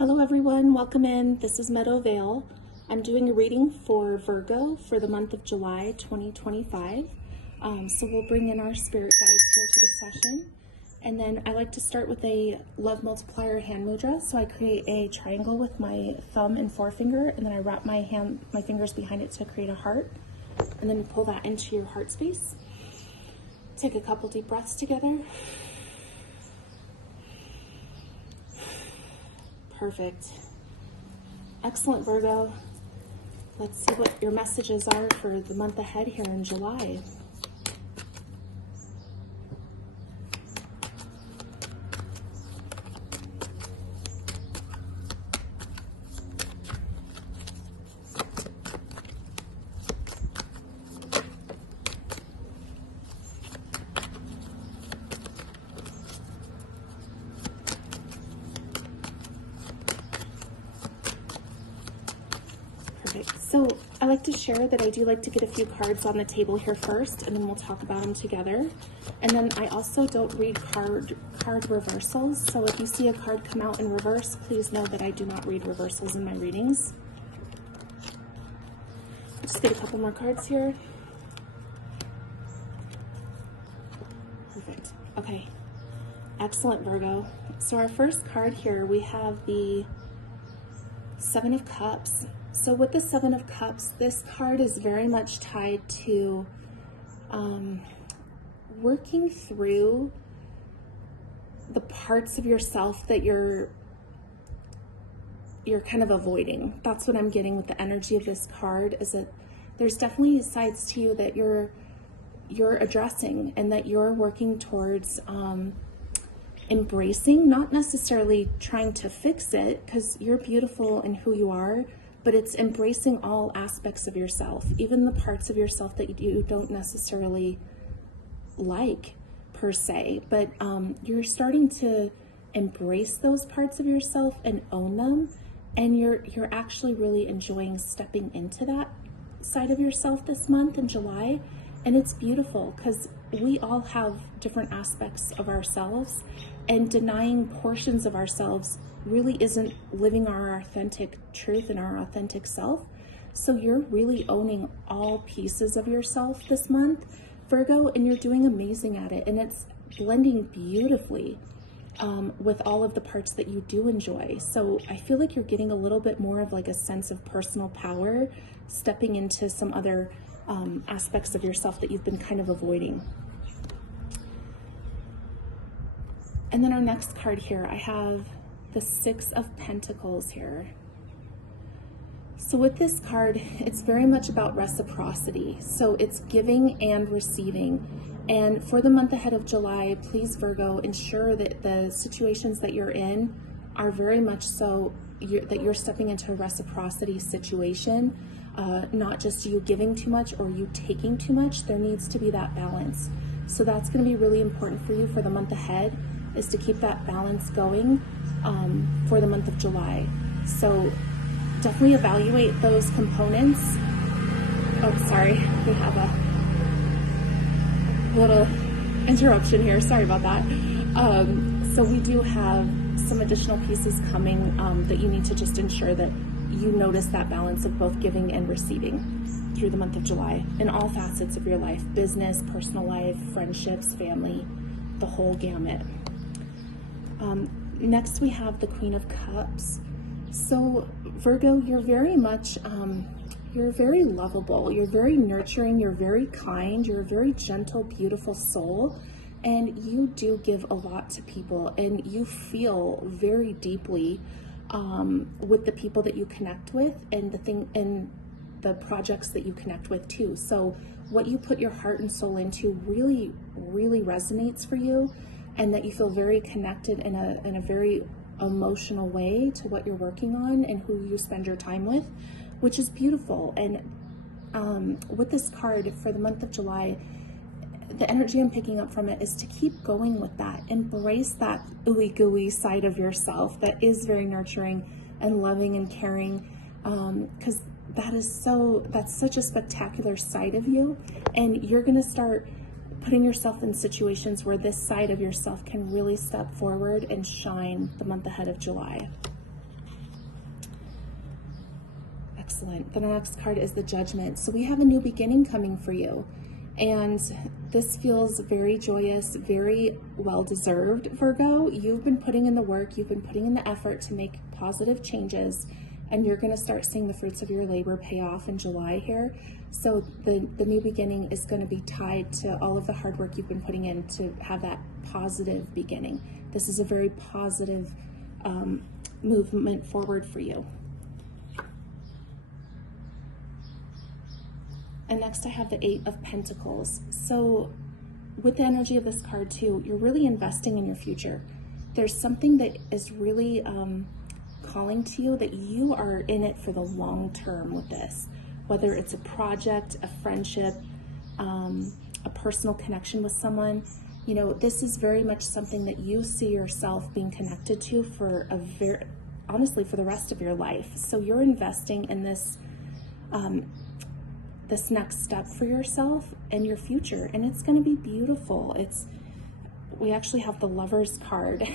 Hello everyone, welcome in. This is Meadow. I'm doing a reading for Virgo for the month of July 2025. So we'll bring in our spirit guides here to the session. And then I like to start with a love multiplier hand mudra. So I create a triangle with my thumb and forefinger, and then I wrap my fingers behind it to create a heart. And then pull that into your heart space. Take a couple deep breaths together. Perfect. Excellent, Virgo. Let's see what your messages are for the month ahead here in July. Perfect. So I like to share that I do like to get a few cards on the table here first, and then we'll talk about them together. And then I also don't read card reversals. So if you see a card come out in reverse, please know that I do not read reversals in my readings. Let's just get a couple more cards here. Perfect. Okay. Excellent, Virgo. So our first card here, we have the Seven of Cups. So with the Seven of Cups, this card is very much tied to working through the parts of yourself that you're kind of avoiding. That's what I'm getting with the energy of this card, is that there's definitely sides to you that you're addressing and that you're working towards embracing, not necessarily trying to fix it, because you're beautiful in who you are, but it's embracing all aspects of yourself, even the parts of yourself that you don't necessarily like per se, but you're starting to embrace those parts of yourself and own them, and you're actually really enjoying stepping into that side of yourself this month in July. And it's beautiful because we all have different aspects of ourselves, and denying portions of ourselves really isn't living our authentic truth and our authentic self. So you're really owning all pieces of yourself this month, Virgo, and you're doing amazing at it. And it's blending beautifully with all of the parts that you do enjoy. So I feel like you're getting a little bit more of like a sense of personal power, stepping into some other aspects of yourself that you've been kind of avoiding. And then our next card here, I have the Six of Pentacles here. So with this card, it's very much about reciprocity. So it's giving and receiving. And for the month ahead of July, please, Virgo, ensure that the situations that you're in are very much so that you're stepping into a reciprocity situation, not just you giving too much or you taking too much. There needs to be that balance. So that's going to be really important for you for the month ahead, is to keep that balance going for the month of July. So definitely evaluate those components. Oh, sorry, we have a little interruption here. Sorry about that. So we do have some additional pieces coming that you need to just ensure that you notice that balance of both giving and receiving through the month of July in all facets of your life: business, personal life, friendships, family, the whole gamut. Next, we have the Queen of Cups. So Virgo, you're very much, you're very lovable, you're very nurturing, you're very kind, you're a very gentle, beautiful soul, and you do give a lot to people, and you feel very deeply with the people that you connect with, and the projects that you connect with too. So what you put your heart and soul into really, really resonates for you, and that you feel very connected in a very emotional way to what you're working on and who you spend your time with, which is beautiful. And with this card for the month of July, the energy I'm picking up from it is to keep going with that. Embrace that ooey gooey side of yourself that is very nurturing and loving and caring, because that's such a spectacular side of you, and you're gonna start putting yourself in situations where this side of yourself can really step forward and shine the month ahead of July. Excellent. The next card is the Judgment. So we have a new beginning coming for you. And this feels very joyous, very well-deserved, Virgo. You've been putting in the work, you've been putting in the effort to make positive changes, and you're going to start seeing the fruits of your labor pay off in July here. So the new beginning is going to be tied to all of the hard work you've been putting in to have that positive beginning. This is a very positive movement forward for you. And next I have the Eight of Pentacles. So with the energy of this card too, you're really investing in your future. There's something that is really calling to you, that you are in it for the long term with this, whether it's a project, a friendship, a personal connection with someone. You know, this is very much something that you see yourself being connected to for honestly, for the rest of your life. So you're investing in this this next step for yourself and your future, and it's going to be beautiful. We actually have the Lovers card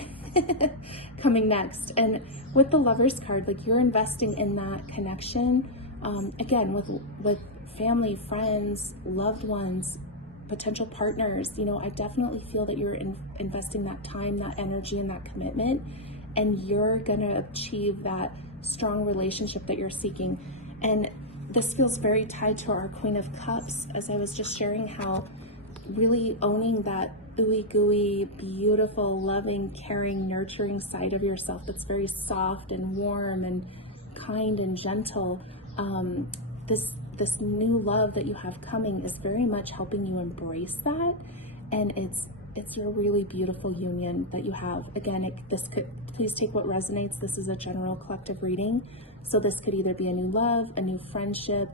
coming next, and with the Lovers card, like, you're investing in that connection, again, with family, friends, loved ones, potential partners. You know, I definitely feel that you're investing that time, that energy, and that commitment, and you're gonna achieve that strong relationship that you're seeking. And this feels very tied to our Queen of Cups, as I was just sharing how really owning that ooey gooey, beautiful, loving, caring, nurturing side of yourself that's very soft and warm and kind and gentle. This new love that you have coming is very much helping you embrace that, and it's a really beautiful union that you have. Again, this could, please take what resonates. This is a general collective reading, so this could either be a new love, a new friendship,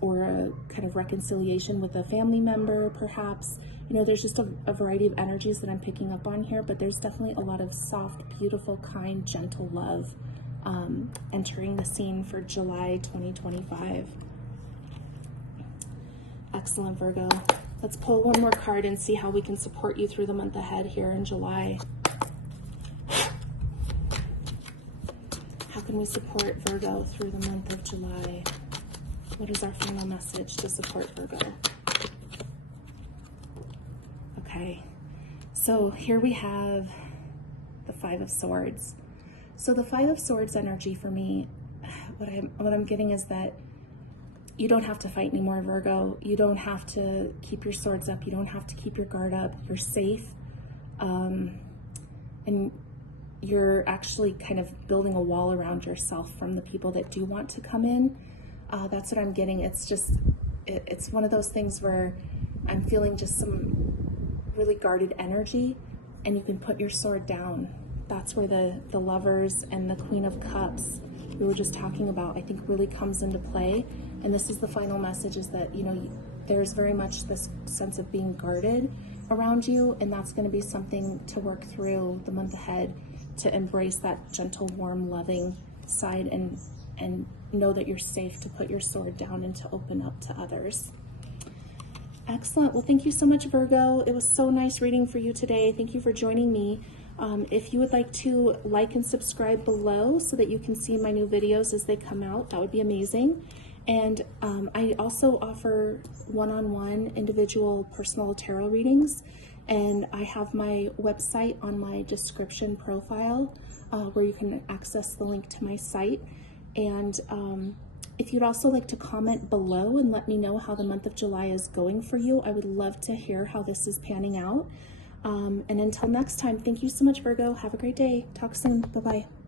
or a kind of reconciliation with a family member, perhaps. You know, there's just a variety of energies that I'm picking up on here, but there's definitely a lot of soft, beautiful, kind, gentle love entering the scene for July 2025. Excellent, Virgo. Let's pull one more card and see how we can support you through the month ahead here in July. How can we support Virgo through the month of July? What is our final message to support Virgo? Okay, so here we have the Five of Swords. So the Five of Swords energy for me, what I'm getting is that you don't have to fight anymore, Virgo. You don't have to keep your swords up. You don't have to keep your guard up. You're safe. And you're actually kind of building a wall around yourself from the people that do want to come in. That's what I'm getting. It's just, it's one of those things where I'm feeling just some really guarded energy, and you can put your sword down. That's where the Lovers and the Queen of Cups we were just talking about, I think, really comes into play. And this is the final message, is that, you know, there's very much this sense of being guarded around you, and that's going to be something to work through the month ahead, to embrace that gentle, warm, loving side, and know that you're safe to put your sword down and to open up to others. Excellent. Well, thank you so much, Virgo. It was so nice reading for you today. Thank you for joining me. If you would like to like and subscribe below so that you can see my new videos as they come out, that would be amazing. And I also offer one-on-one individual personal tarot readings, and I have my website on my description profile where you can access the link to my site. And if you'd also like to comment below and let me know how the month of July is going for you, I would love to hear how this is panning out. And until next time, thank you so much, Virgo. Have a great day. Talk soon. Bye-bye.